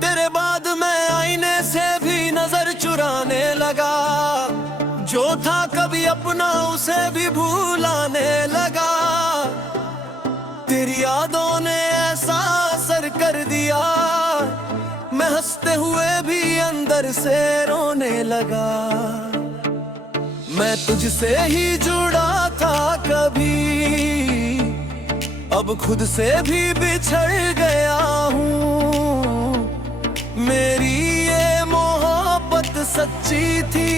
तेरे बाद मैं आईने से भी नजर चुराने लगा, जो था कभी अपना उसे भी भूलाने लगा। तेरी यादों ने ऐसा असर कर दिया, मैं हंसते हुए भी अंदर से रोने लगा। मैं तुझसे ही जुड़ा था कभी, अब खुद से भी बिछड़ गया हूँ। मेरी ये मोहब्बत सच्ची थी,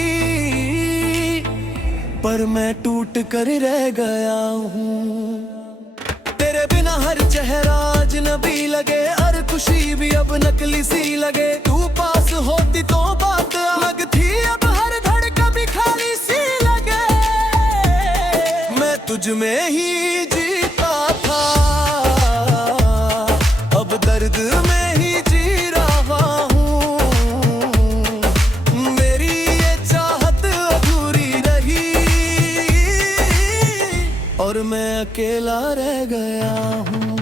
पर मैं टूट कर रह गया हूँ। तेरे बिना हर चेहरा अजनबी लगे, हर खुशी भी अब नकली सी लगे। तू पास होती तो बात अलग थी, अब हर धड़कन भी खाली सी लगे। मैं तुझ में ही जीता था, अब दर्द में ही जी रहा हूँ। मेरी ये चाहत अधूरी रही, और मैं अकेला रह गया हूँ।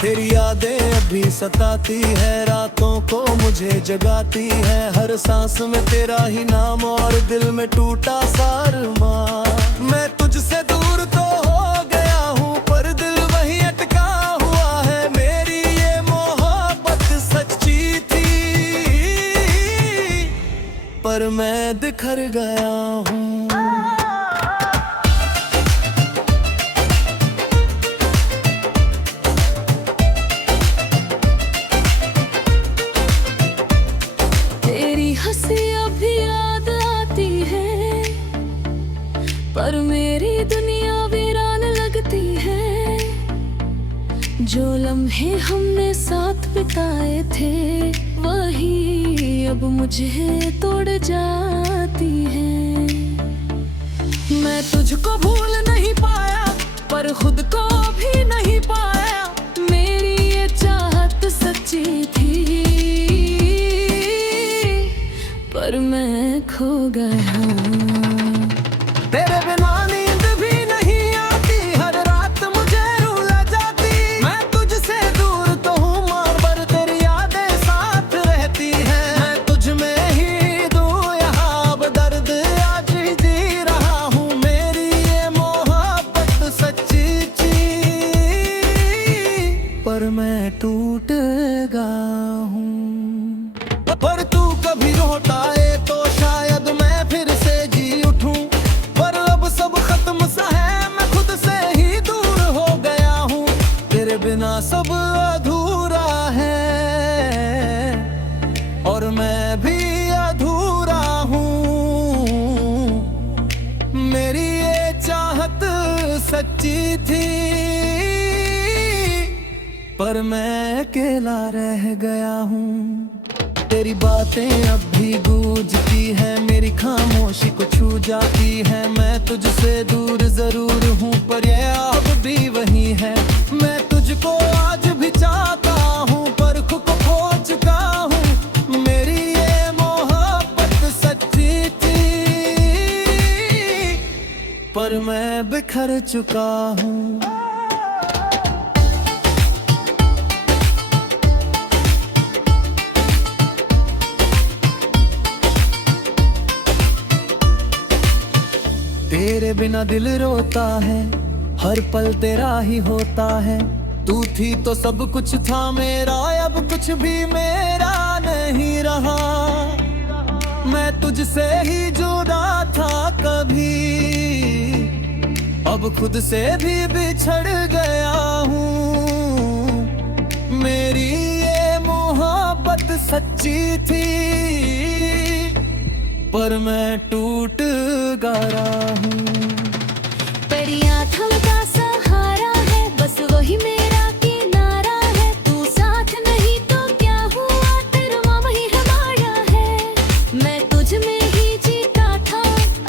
तेरी यादें अभी सताती है, रातों को मुझे जगाती है। हर सांस में तेरा ही नाम और दिल में टूटा सा अरमान। मैं तुझसे दूर तो हो गया हूँ, पर दिल वहीं अटका हुआ है। मेरी ये मोहब्बत सच्ची थी, पर मैं बिखर गया हूँ। हंसी अभी याद आती है, पर मेरी दुनिया वीरान लगती है। जो लम्हे हमने साथ बिताए थे, वही अब मुझे तोड़ जाती है। मैं तुझको भूल नहीं पाया, पर खुद को भी नहीं पाया। मेरी ये चाहत सच्ची थी, पर मैं खो गया। तेरे बिना नींद भी नहीं आती, हर रात मुझे रुला जाती। मैं तुझसे दूर तो हूँ, मगर तेरी यादें साथ रहती हैं। मैं तुझ में ही दूँ यहाँ, अब दर्द आज ही जी रहा हूँ। मेरी ये मोहब्बत सच्ची थी, पर मैं टूट गया हूँ। पर तू कभी रोता है तो शायद मैं फिर से जी उठूं, पर अब सब खत्म सा है, मैं खुद से ही दूर हो गया हूँ। तेरे बिना सब अधूरा है, और मैं भी अधूरा हूँ। मेरी ये चाहत सच्ची थी, पर मैं अकेला रह गया हूँ। तेरी बातें अब भी गूंजती है, मेरी खामोशी को छू जाती है। मैं तुझसे दूर जरूर हूँ, पर ये अब भी वही है। मैं तुझको आज भी चाहता हूँ, पर खुद को खो चुका हूँ। मेरी ये मोहब्बत सच्ची थी, पर मैं बिखर चुका हूँ। तेरे बिना दिल रोता है, हर पल तेरा ही होता है। तू थी तो सब कुछ था मेरा, अब कुछ भी मेरा नहीं रहा। मैं तुझसे ही जुड़ा था कभी, अब खुद से भी बिछड़ गया हूँ। मेरी ये मोहब्बत सच्ची थी, पर मैं टूट गया हूँ। तेरी आँखों का सहारा है, बस वही मेरा किनारा है। तू साथ नहीं तो क्या हुआ, तेरा वही हमारा है। मैं तुझ में ही जीता था,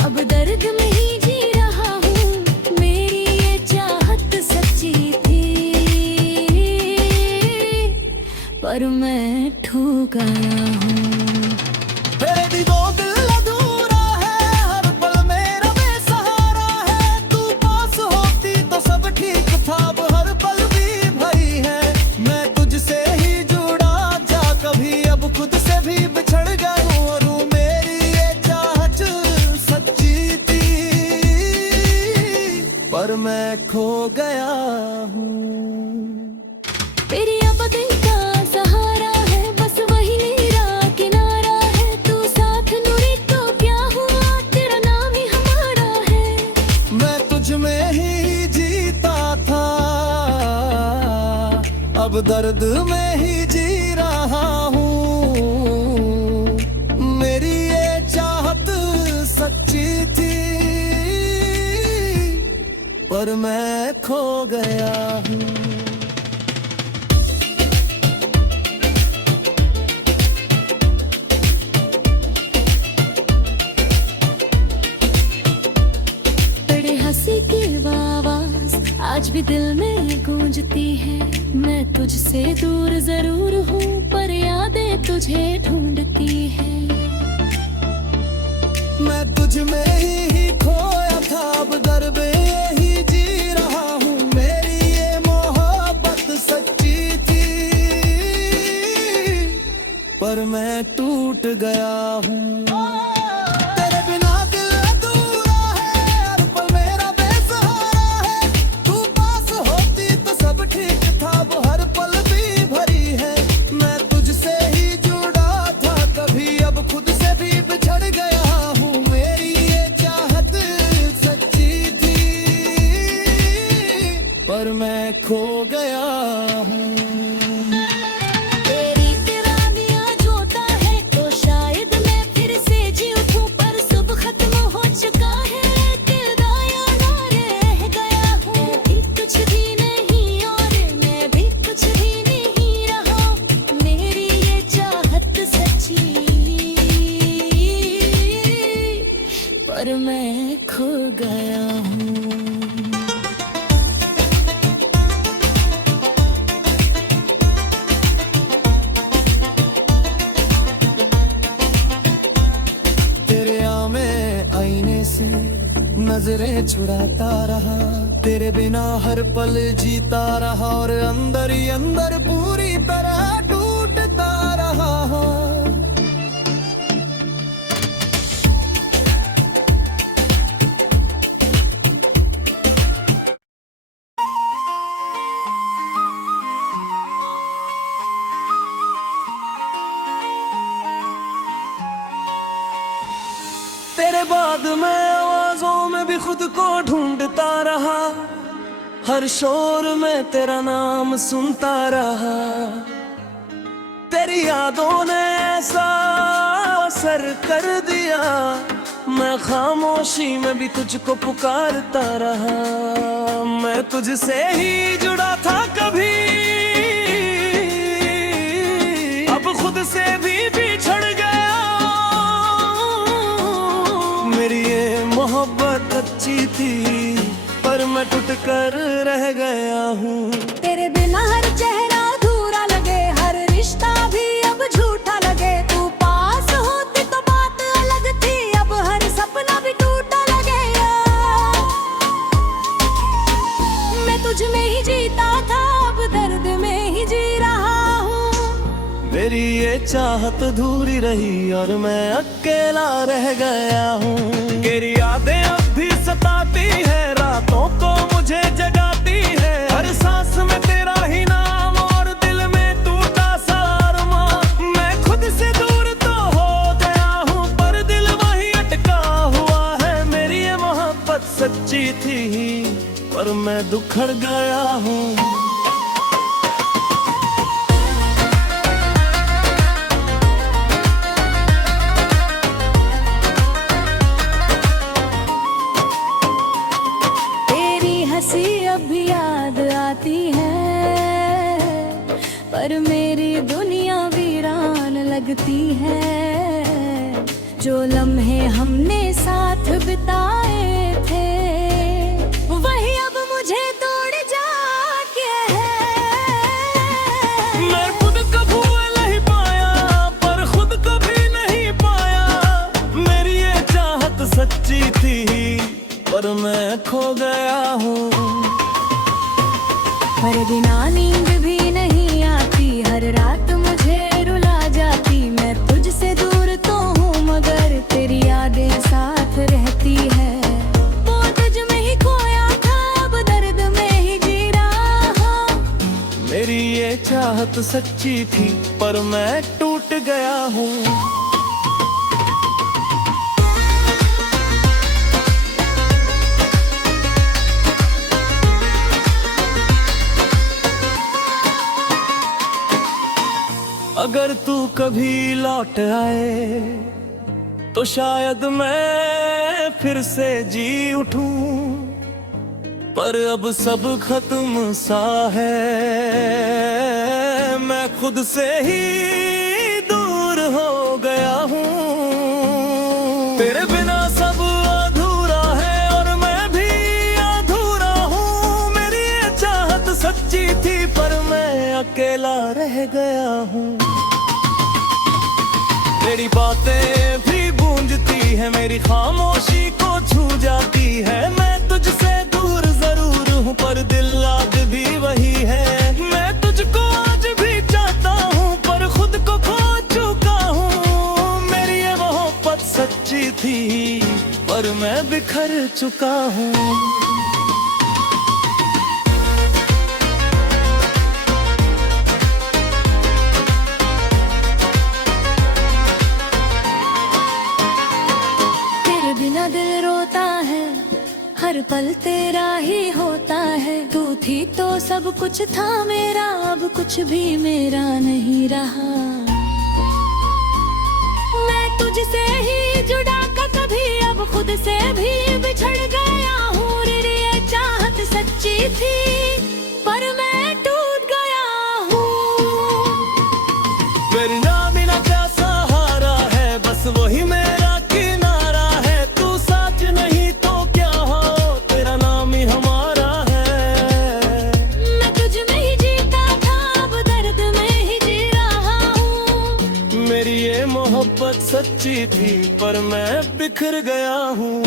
अब दर्द में ही जी रहा हूँ। मेरी ये चाहत सच्ची थी, पर मैं खो गया हूँ। तेरी आबदी का सहारा है, बस वही मेरा किनारा है। तू साथ नूरी तो क्या हुआ, तेरा नाम ही हमारा है। मैं तुझ में ही जीता था, अब दर्द में ही जी रहा हूँ। मेरी ये चाहत सच्ची थी, पर मैं खो गया हूँ। हंसी की आवाज आज भी दिल में गूंजती है। मैं तुझसे दूर जरूर हूँ, पर यादें तुझे ढूंढती है। मैं तुझ में ही खोया था, अब दर में ही जी रहा हूँ। मेरी ये मोहब्बत सच्ची थी, पर मैं टूट गया हूँ। पर मैं खो गया हूँ। तेरी दीवानियाँ जोता है तो शायद मैं फिर से जी उठूं, पर सब खत्म हो चुका है। किरदाया ना रह गया हूँ, कुछ भी नहीं और मैं भी कुछ भी नहीं रहा। मेरी ये चाहत सच्ची, पर मैं खो गया हूँ। नजरें चुराता रहा, तेरे बिना हर पल जीता रहा, और अंदर ही अंदर पूरी तरह टूटता रहा। तेरे बाद मैं आवाजों में भी खुद को ढूंढता रहा, हर शोर में तेरा नाम सुनता रहा। तेरी यादों ने ऐसा असर कर दिया, मैं खामोशी में भी तुझको पुकारता रहा। मैं तुझसे ही जुड़ा था कभी, अब खुद से भी बिछड़ गया। मेरी ये मोहब्बत अच्छी थी, पर मैं टूट कर रह गया हूँ। तेरे बिना हर चेहरा अधूरा लगे, हर रिश्ता भी अब झूठा लगे। तू पास होती तो बात अलग थी, अब हर सपना भी टूटा लगे। मैं तुझ में ही जीता था, अब दर्द में ही जी रहा हूँ। मेरी ये चाहत अधूरी रही और मैं अकेला रह गया हूँ। तेरी यादें अब भी सताती है, रातों को मुझे जगाती है। हर सांस में तेरा ही नाम और दिल में टूटा सा अरमां। मैं खुद से दूर तो हो गया हूँ, पर दिल वहीं अटका हुआ है। मेरी ये मोहब्बत सच्ची थी, पर मैं दुखड़ गया हूँ। अब भी याद आती है, पर मेरी दुनिया वीरान लगती है। जो लम्हे हमने साथ बिताए थे, वही अब मुझे तोड़ जाके है। मैं खुद को भूल नहीं पाया, पर खुद को भी नहीं पाया। मेरी ये चाहत सच्ची थी, पर मैं खो गया हूँ। हर बिना नींद भी नहीं आती, हर रात मुझे रुला जाती। मैं तुझसे दूर तो हूँ, मगर तेरी यादें साथ रहती है। वो तुझ में ही खोया था, चाहत सच्ची थी पर मैं टूट गया हूँ। अगर तू कभी लौट आए तो शायद मैं फिर से जी उठूं, पर अब सब खत्म सा है, मैं खुद से ही दूर हो गया हूँ। तेरे बिना सब अधूरा है और मैं भी अधूरा हूँ। मेरी ये चाहत सच्ची थी पर मैं अकेला रह गया हूँ। तेरी बातें भी गूंजती है, मेरी खामोशी को छू जाती है। मैं तुझसे दूर जरूर हूँ पर दिल आज भी वही है। मैं तुझको आज भी चाहता हूँ पर खुद को खो चुका हूँ। मेरी ये मोहब्बत सच्ची थी पर मैं बिखर चुका हूँ। बिना दिल रोता है, हर पल तेरा ही होता है। तू थी तो सब कुछ था मेरा, अब कुछ भी मेरा नहीं रहा। मैं तुझसे ही जुड़ा कभी अब खुद से भी बिछड़ गया हूँ। तेरी ये चाहत सच्ची थी पर मैं टूट गया हूँ। मेरी नाम बिना क्या सहारा है, बस वही मेरा मोहब्बत सच्ची थी पर मैं बिखर गया हूँ।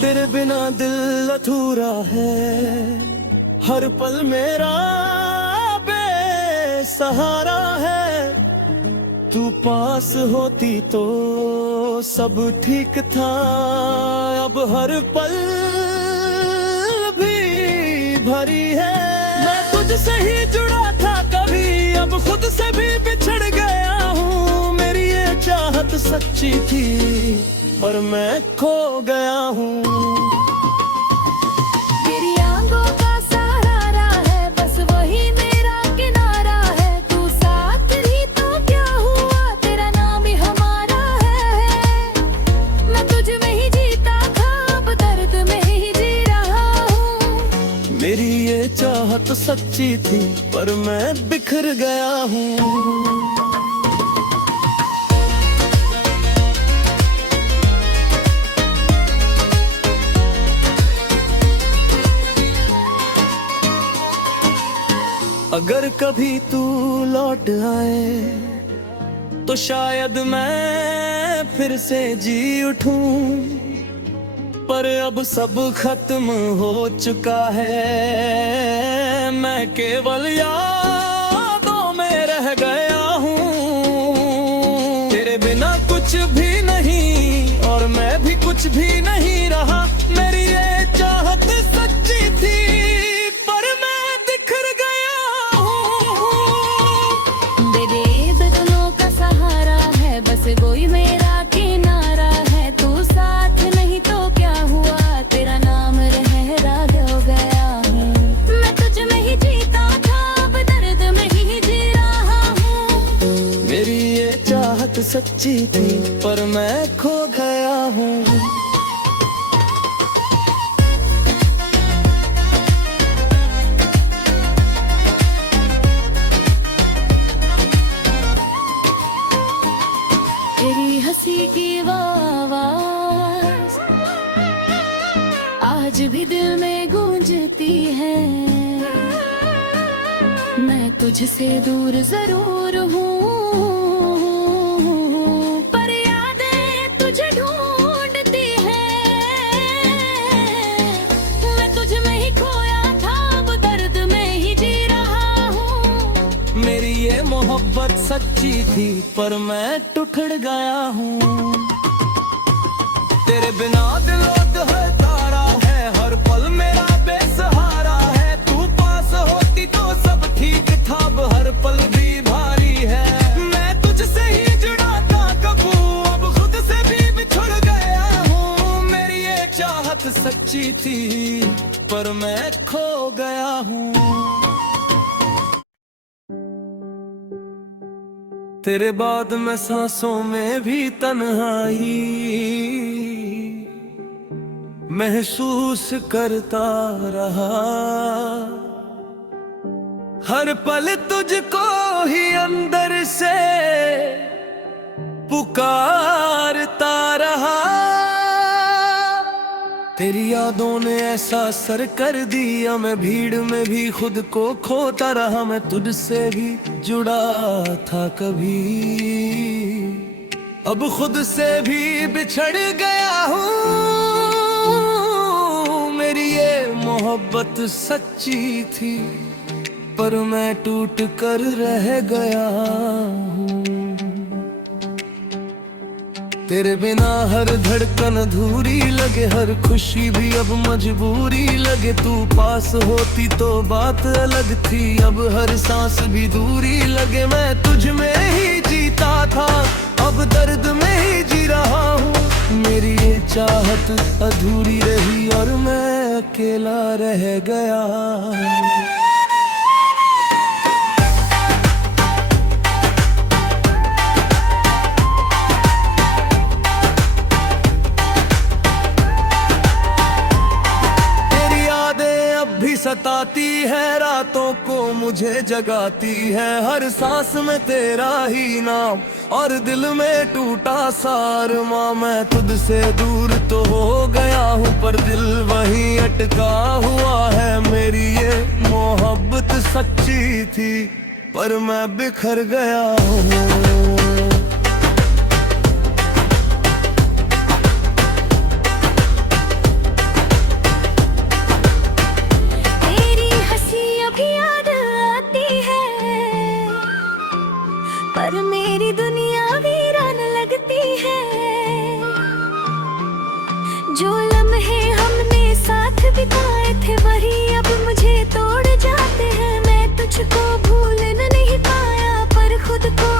तेरे बिना दिल अधूरा है, हर पल मेरा बेसहारा है। तू पास होती तो सब ठीक था, अब हर पल भी भरी है। मैं तुझसे ही जुड़ा था कभी, अब खुद से भी बिछड़ गया हूँ। मेरी ये चाहत सच्ची थी पर मैं खो गया हूँ। मेरी आंखों का सहारा है, बस वही मेरा किनारा है। तू साथ नहीं तो क्या हुआ, तेरा नाम ही हमारा है। मैं तुझ में ही जीता था, अब दर्द में ही जी रहा हूँ। मेरी ये चाहत सच्ची थी पर मैं बिखर गया हूँ। अगर कभी तू लौट आए तो शायद मैं फिर से जी उठूं, पर अब सब खत्म हो चुका है। मैं केवल यादों में रह गया हूँ। तेरे बिना कुछ भी नहीं और मैं भी कुछ भी नहीं रहा। मेरी ये चाहत सच्ची थी पर मैं बिखर गया हूँ। मेरे बदलों का सहारा है, बस कोई मेरा किनारा है। तू साथ नहीं तो क्या हुआ, तेरा नाम रहरा हो गया हूँ। मैं तुझ में ही जीता था, अब दर्द में ही जी रहा हूँ। मेरी ये चाहत सच्ची थी पर मैं खो गया हूँ। तेरी हंसी की वो आवाज आज भी दिल में गूंजती है। मैं तुझसे दूर जरूर हूँ पर यादें तुझे ढूंढती है। मैं तुझ में ही खोया था, अब दर्द में ही जी रहा हूँ। मेरी ये ये मोहब्बत सच्ची थी पर मैं टूट गया हूँ। तेरे बिना दिल है तारा है, हर पल मेरा बेसहारा है। तू पास होती तो सब ठीक था, अब हर पल भी भारी है। मैं तुझसे ही जुड़ा था कबू, अब खुद से भी बिछड़ गया हूँ। मेरी ये चाहत सच्ची थी पर मैं खो गया हूँ। तेरे बाद मैं सांसों में भी तन्हाई महसूस करता रहा। हर पल तुझको ही अंदर से पुकारता रहा। तेरी यादों ने ऐसा असर कर दिया, मैं भीड़ में भी खुद को खोता रहा। मैं तुझसे भी जुड़ा था कभी, अब खुद से भी बिछड़ गया हूँ। मेरी ये मोहब्बत सच्ची थी पर मैं टूट कर रह गया हूँ। तेरे बिना हर धड़कन अधूरी लगे, हर खुशी भी अब मजबूरी लगे। तू पास होती तो बात अलग थी, अब हर सांस भी दूरी लगे। मैं तुझ में ही जीता था, अब दर्द में ही जी रहा हूँ। मेरी ये चाहत अधूरी रही और मैं अकेला रह गया। सताती है रातों को मुझे जगाती है, हर सांस में तेरा ही नाम और दिल में टूटा सार। माँ मैं तुझसे दूर तो हो गया हूँ पर दिल वहीं अटका हुआ है। मेरी ये मोहब्बत सच्ची थी पर मैं बिखर गया हूँ। पर मेरी दुनिया वीरान लगती है। जो लम्हे हमने साथ बिताए थे वही अब मुझे तोड़ जाते हैं। मैं तुझको भूलना नहीं पाया पर खुद को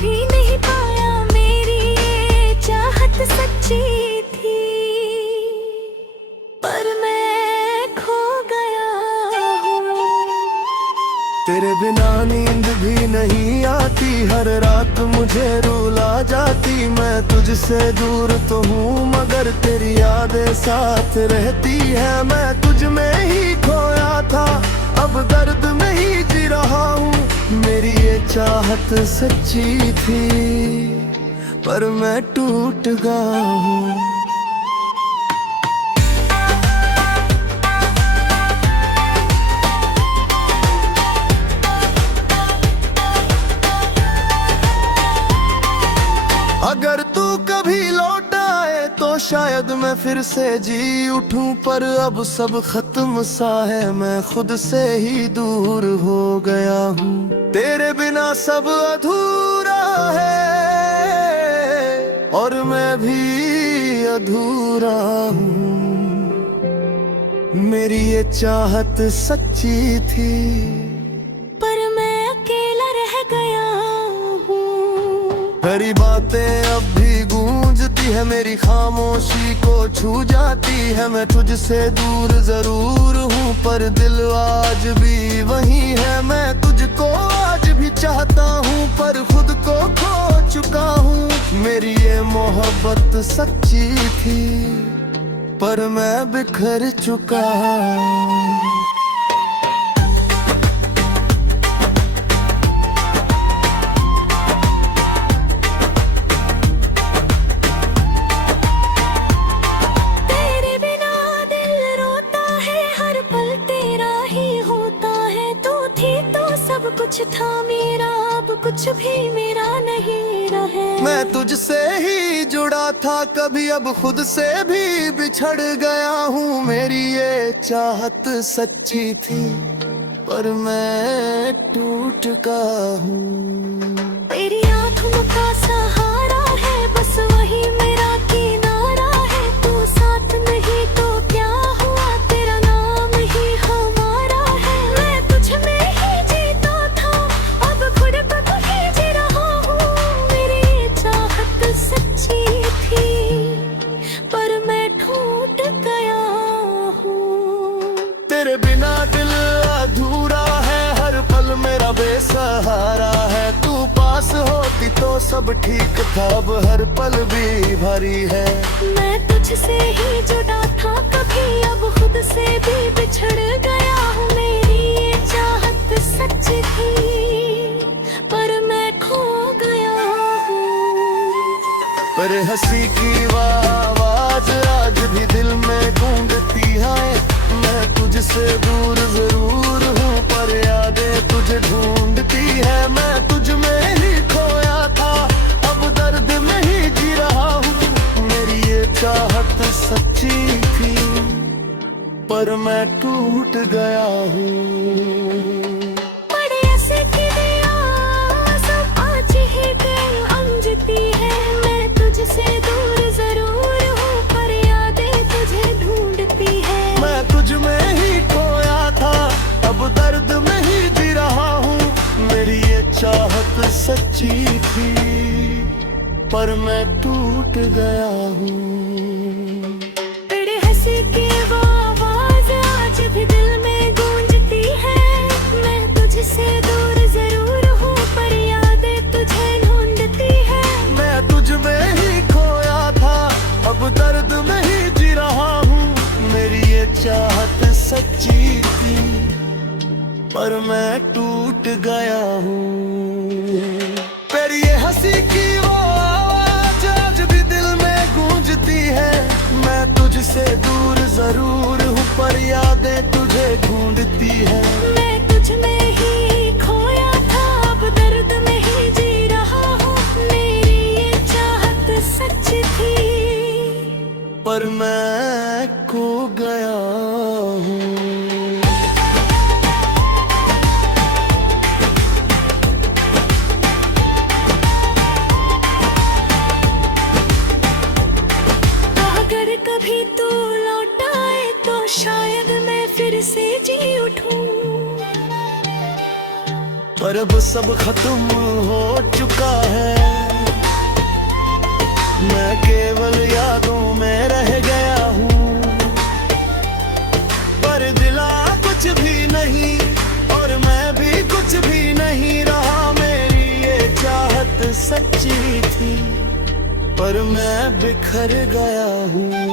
भी नहीं पाया। मेरी ये चाहत सच्ची थी पर मैं खो गया हूँ। तेरे बिना नींद भी नहीं आती, हर रात मुझे रुला जाती। मैं तुझसे दूर तो हूँ मगर तेरी यादें साथ रहती है। मैं तुझ में ही खोया था, अब दर्द में ही जी रहा हूँ। मेरी ये चाहत सच्ची थी पर मैं टूट गया हूँ। अगर तू कभी लौट आए तो शायद मैं फिर से जी उठूं, पर अब सब खत्म सा है। मैं खुद से ही दूर हो गया हूँ। तेरे बिना सब अधूरा है और मैं भी अधूरा हूँ। मेरी ये चाहत सच्ची थी पर मैं अकेला रह गया हूँ। तेरी बातें अब भी गूंजती है, मेरी खामोशी को छू जाती है। मैं तुझसे दूर जरूर हूँ पर दिल आज भी वही है। मैं तुझको आज भी चाहता हूँ पर खुद को खो चुका हूँ। मेरी ये मोहब्बत सच्ची थी पर मैं बिखर चुका हूँ। कुछ था मेरा अब कुछ भी मेरा नहीं रहे। मैं तुझसे ही जुड़ा था कभी, अब खुद से भी बिछड़ गया हूँ। मेरी ये चाहत सच्ची थी पर मैं टूट का हूँ। तेरी आँखों का सहारा है, बस वही मेरा किनारा है। तू साथ नहीं तो क्या हुआ, तेरा नाम ही हमारा है। मैं तुझ में ही जीता था, अब खुद पर ही जी रहा हूँ। मेरी चाहत सच्ची थी, पर मैं टूट गया हूँ। तेरे बिना दिल अधूरा है, हर पल मेरा बेसहारा है। तू पास होती तो सब ठीक था, अब हर पल भी भारी है। मैं तुझसे ही जुड़ा था कभी, अब खुद से भी बिछड़ गया हूँ। मेरी ये चाहत सच थी, पर मैं खो गया हूँ। पर हंसी की वह आवाज आज भी दिल में गूंजती है। मैं तुझसे दूर जरूर हूँ, पर यादें तुझे ढूंढती है। मैं तुझ में ही खोया था, अब दर्द में ही जी रहा हूँ। मेरी ये चाहत सच्ची थी, पर मैं टूट गया हूँ। बड़े ऐसे किया सब आज ही गए अंजती है। मैं तुझसे दूर जरूर हूँ, पर यादें तुझे ढूंढती है। मैं तुझ में ही खोया था, अब दर्द में ही जी रहा हूँ। मेरी ये चाहत सच्ची थी, पर मैं टूट गया हूँ। तेरे हंसी की वो आवाज आज भी दिल में गूंजती है। मैं तुझसे दूर जरूर हूँ, पर यादें तुझे ढूंढती है। मैं तुझ में ही खोया था, अब दर्द में ही जी रहा हूँ। मेरी ये चाहत सच्ची थी, पर मैं टूट गया हूँ। तेरी ये हंसी की वो आवाज आज भी दिल में गूंजती है। मैं तुझसे दूर जरूर हूँ, पर यादें तुझे ढूंढती है। मैं तुझ में ही खोया था, अब दर्द में ही जी रहा हूँ। मेरी ये चाहत सच थी, पर मैं खो गया हूँ। अगर कभी तू लौट आए तो शायद मैं फिर से जी उठूं। पर अब सब खत्म हो चुका है, मैं केवल यादों में रह गया हूँ। पर दिला कुछ भी नहीं, और मैं भी कुछ भी नहीं रहा। मेरी ये चाहत सच्ची थी, पर मैं बिखर गया हूँ।